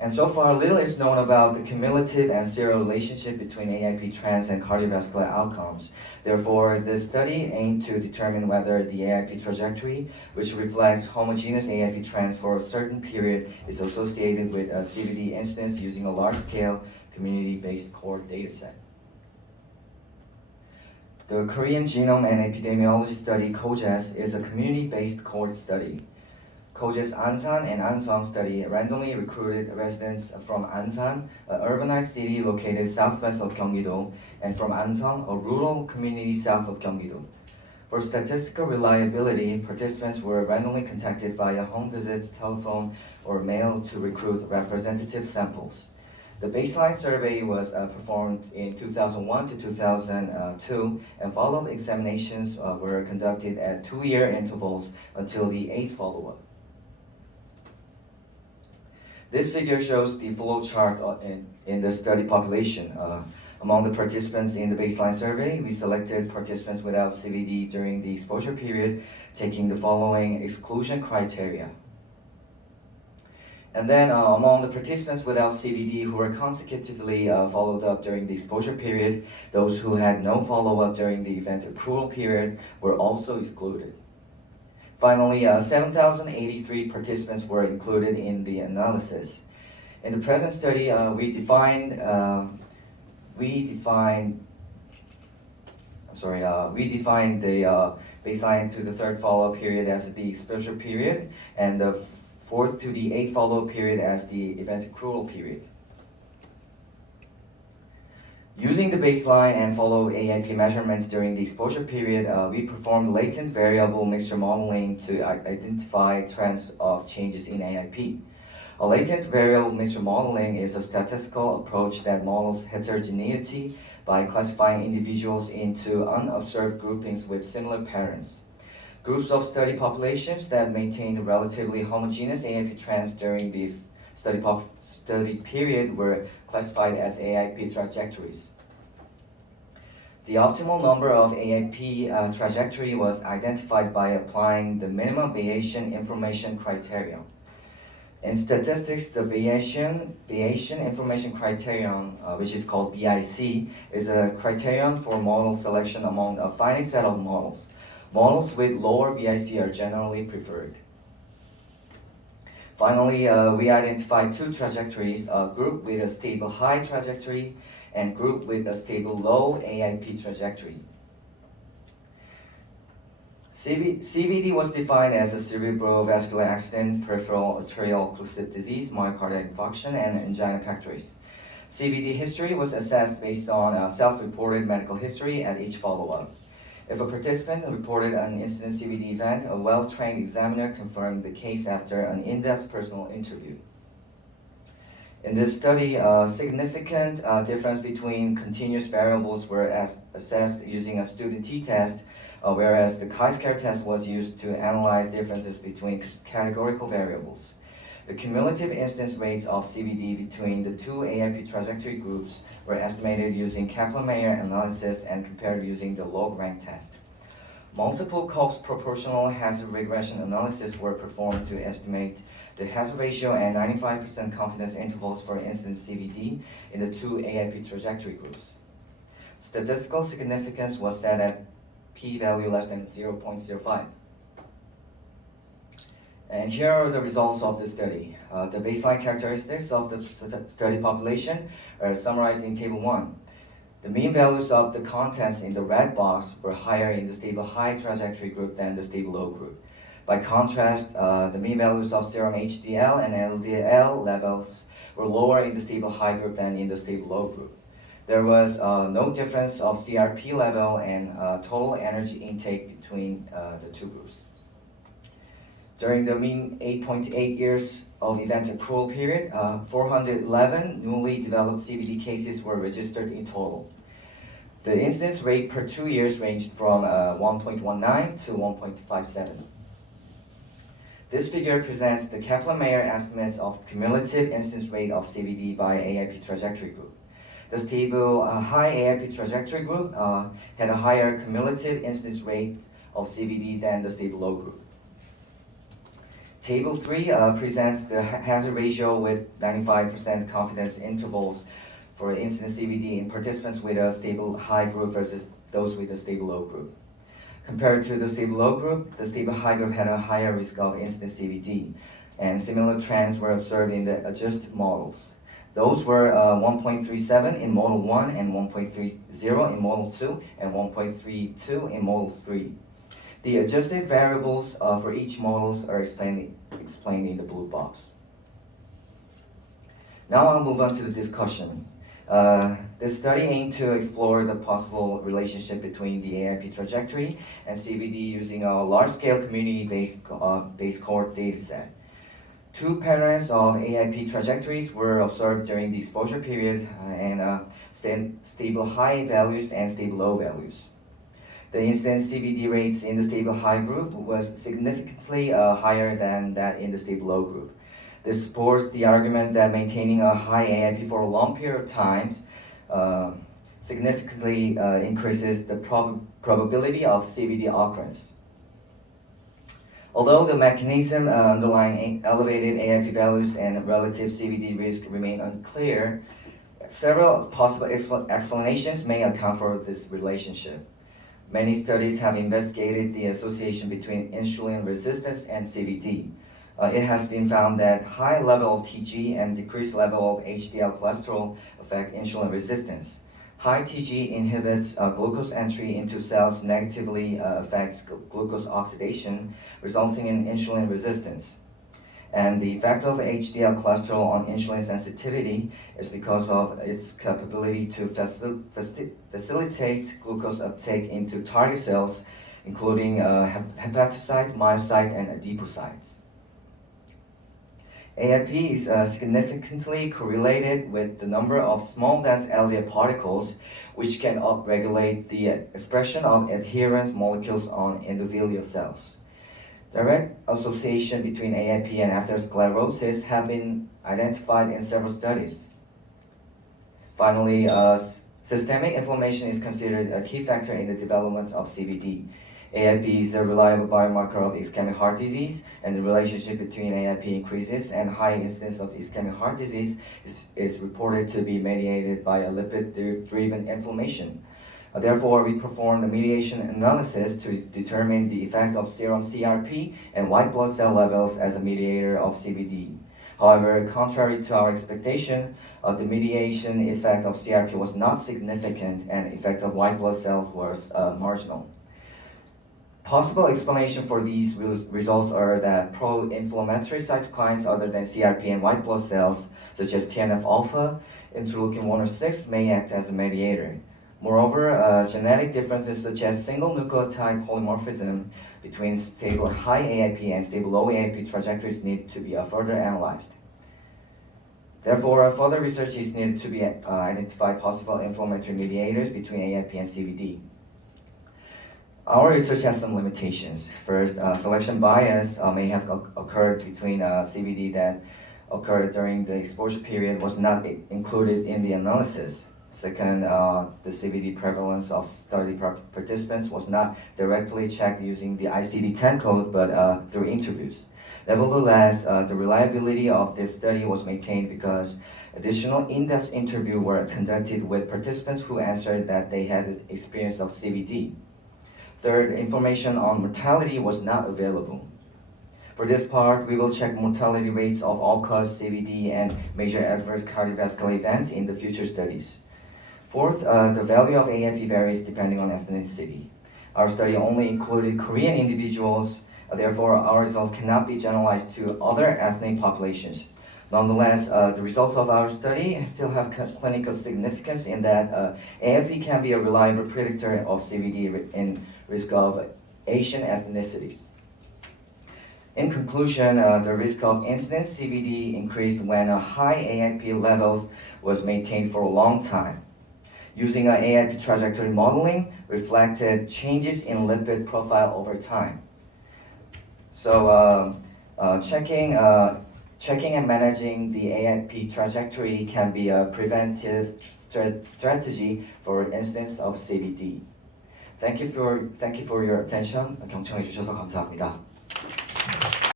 And so far, little is known about the cumulative and serial relationship between AIP trends and cardiovascular outcomes. Therefore, this study aimed to determine whether the AIP trajectory, which reflects homogeneous AIP trends for a certain period, is associated with a CVD incidence using a large-scale, community-based cohort dataset. The Korean Genome and Epidemiology Study, KOJES, is a community-based cohort study. KOJES Ansan and Ansong study randomly recruited residents from Ansan, an urbanized city located southwest of Gyeonggi-do, and from Ansong, a rural community south of Gyeonggi-do. For statistical reliability, participants were randomly contacted via home visits, telephone, or mail to recruit representative samples. The baseline survey was performed in 2001 to 2002, and follow-up examinations were conducted at 2-year intervals until the 8th follow-up. This figure shows the flow chart in the study population. Among the participants in the baseline survey, we selected participants without CVD during the exposure period, taking the following exclusion criteria. And then among the participants without CVD who were consecutively followed up during the exposure period, those who had no follow-up during the event accrual period were also excluded. Finally, 7,083 participants were included in the analysis. In the present study, we defined the baseline to the 3rd follow-up period as the exposure period, and the 4th to the 8th follow-up period as the event accrual period. Using the baseline and follow AIP measurements during the exposure period, we performed latent variable mixture modeling to identify trends of changes in AIP. A latent variable mixture modeling is a statistical approach that models heterogeneity by classifying individuals into unobserved groupings with similar patterns. Groups of study populations that maintained relatively homogeneous AIP trends during the study period were classified as AIP trajectories. The optimal number of AIP trajectory was identified by applying the minimum Bayesian information criterion. In statistics, the Bayesian information criterion, which is called BIC, is a criterion for model selection among a finite set of models. Models with lower BIC are generally preferred. Finally, we identified 2 trajectories, a group with a stable high trajectory and group with a stable low AIP trajectory. CVD was defined as a cerebrovascular accident, peripheral arterial occlusive disease, myocardial infarction, and angina pectoris. CVD history was assessed based on self-reported medical history at each follow-up. If a participant reported an incident CVD event, a well-trained examiner confirmed the case after an in-depth personal interview. In this study, a significant difference between continuous variables were assessed using a student t-test, whereas the chi-square test was used to analyze differences between categorical variables. The cumulative incidence rates of CVD between the 2 AIP trajectory groups were estimated using Kaplan-Meier analysis and compared using the log rank test. Multiple Cox proportional hazard regression analysis were performed to estimate the hazard ratio and 95% confidence intervals for incident CVD in the 2 AIP trajectory groups. Statistical significance was set at p-value less than 0.05. And here are the results of the study. The baseline characteristics of the study population are summarized in Table 1. The mean values of the contents in the red box were higher in the stable high trajectory group than the stable low group. By contrast, the mean values of serum HDL and LDL levels were lower in the stable high group than in the stable low group. There was no difference of CRP level and total energy intake between the 2 groups. During the mean 8.8 years of event accrual period, 411 newly developed CVD cases were registered in total. The incidence rate per 2 years ranged from 1.19 to 1.57. This figure presents the Kaplan-Meier estimates of cumulative incidence rate of CVD by AIP trajectory group. The stable high AIP trajectory group had a higher cumulative incidence rate of CVD than the stable low group. Table 3 presents the hazard ratio with 95% confidence intervals for incident CVD in participants with a stable high group versus those with a stable low group. Compared to the stable low group, the stable high group had a higher risk of incident CVD, and similar trends were observed in the adjusted models. Those were 1.37 in Model 1 and 1.30 in Model 2 and 1.32 in Model 3. The adjusted variables for each models are explained in the blue box. Now I'll move on to the discussion. This study aimed to explore the possible relationship between the AIP trajectory and CVD using a large-scale community-based cohort dataset. Two patterns of AIP trajectories were observed during the exposure period and stable high values and stable low values. The incidence CVD rates in the stable high group was significantly higher than that in the stable low group. This supports the argument that maintaining a high AIP for a long period of time significantly increases the probability of CVD occurrence. Although the mechanism underlying elevated AIP values and relative CVD risk remain unclear, several possible explanations may account for this relationship. Many studies have investigated the association between insulin resistance and CVD. It has been found that high level of TG and decreased level of HDL cholesterol affect insulin resistance. High TG inhibits glucose entry into cells, negatively affects glucose oxidation, resulting in insulin resistance. And the effect of HDL cholesterol on insulin sensitivity is because of its capability to facilitate glucose uptake into target cells, including hepatocyte, myocyte, and adipocytes. AIP is significantly correlated with the number of small dense LDL particles, which can upregulate the expression of adherence molecules on endothelial cells. Direct association between AIP and atherosclerosis have been identified in several studies. Finally, systemic inflammation is considered a key factor in the development of CVD. AIP is a reliable biomarker of ischemic heart disease, and the relationship between AIP increases and high incidence of ischemic heart disease is reported to be mediated by a lipid-driven inflammation. Therefore, we performed a mediation analysis to determine the effect of serum CRP and white blood cell levels as a mediator of CVD. However, contrary to our expectation, the mediation effect of CRP was not significant and effect of white blood cells was marginal. Possible explanation for these results are that pro-inflammatory cytokines other than CRP and white blood cells, such as TNF-alpha, interleukin 1 or 6, may act as a mediator. Moreover, genetic differences such as single nucleotide polymorphism between stable high AIP and stable low AIP trajectories need to be further analyzed. Therefore, further research is needed to be identify possible inflammatory mediators between AIP and CVD. Our research has some limitations. First, selection bias may have occurred between CVD that occurred during the exposure period was not included in the analysis. Second, the CVD prevalence of study participants was not directly checked using the ICD-10 code, but through interviews. Nevertheless, the reliability of this study was maintained because additional in-depth interviews were conducted with participants who answered that they had experience of CVD. Third, information on mortality was not available. For this part, we will check mortality rates of all-cause CVD and major adverse cardiovascular events in the future studies. Fourth, the value of AIP varies depending on ethnicity. Our study only included Korean individuals, therefore our results cannot be generalized to other ethnic populations. Nonetheless, the results of our study still have clinical significance in that AIP can be a reliable predictor of CVD in risk of Asian ethnicities. In conclusion, the risk of incident CVD increased when high AIP levels was maintained for a long time. Using an AIP trajectory modeling reflected changes in lipid profile over time. So checking and managing the AIP trajectory can be a preventive strategy for incidence of CVD. Thank you for your attention. 경청해 주셔서 감사합니다.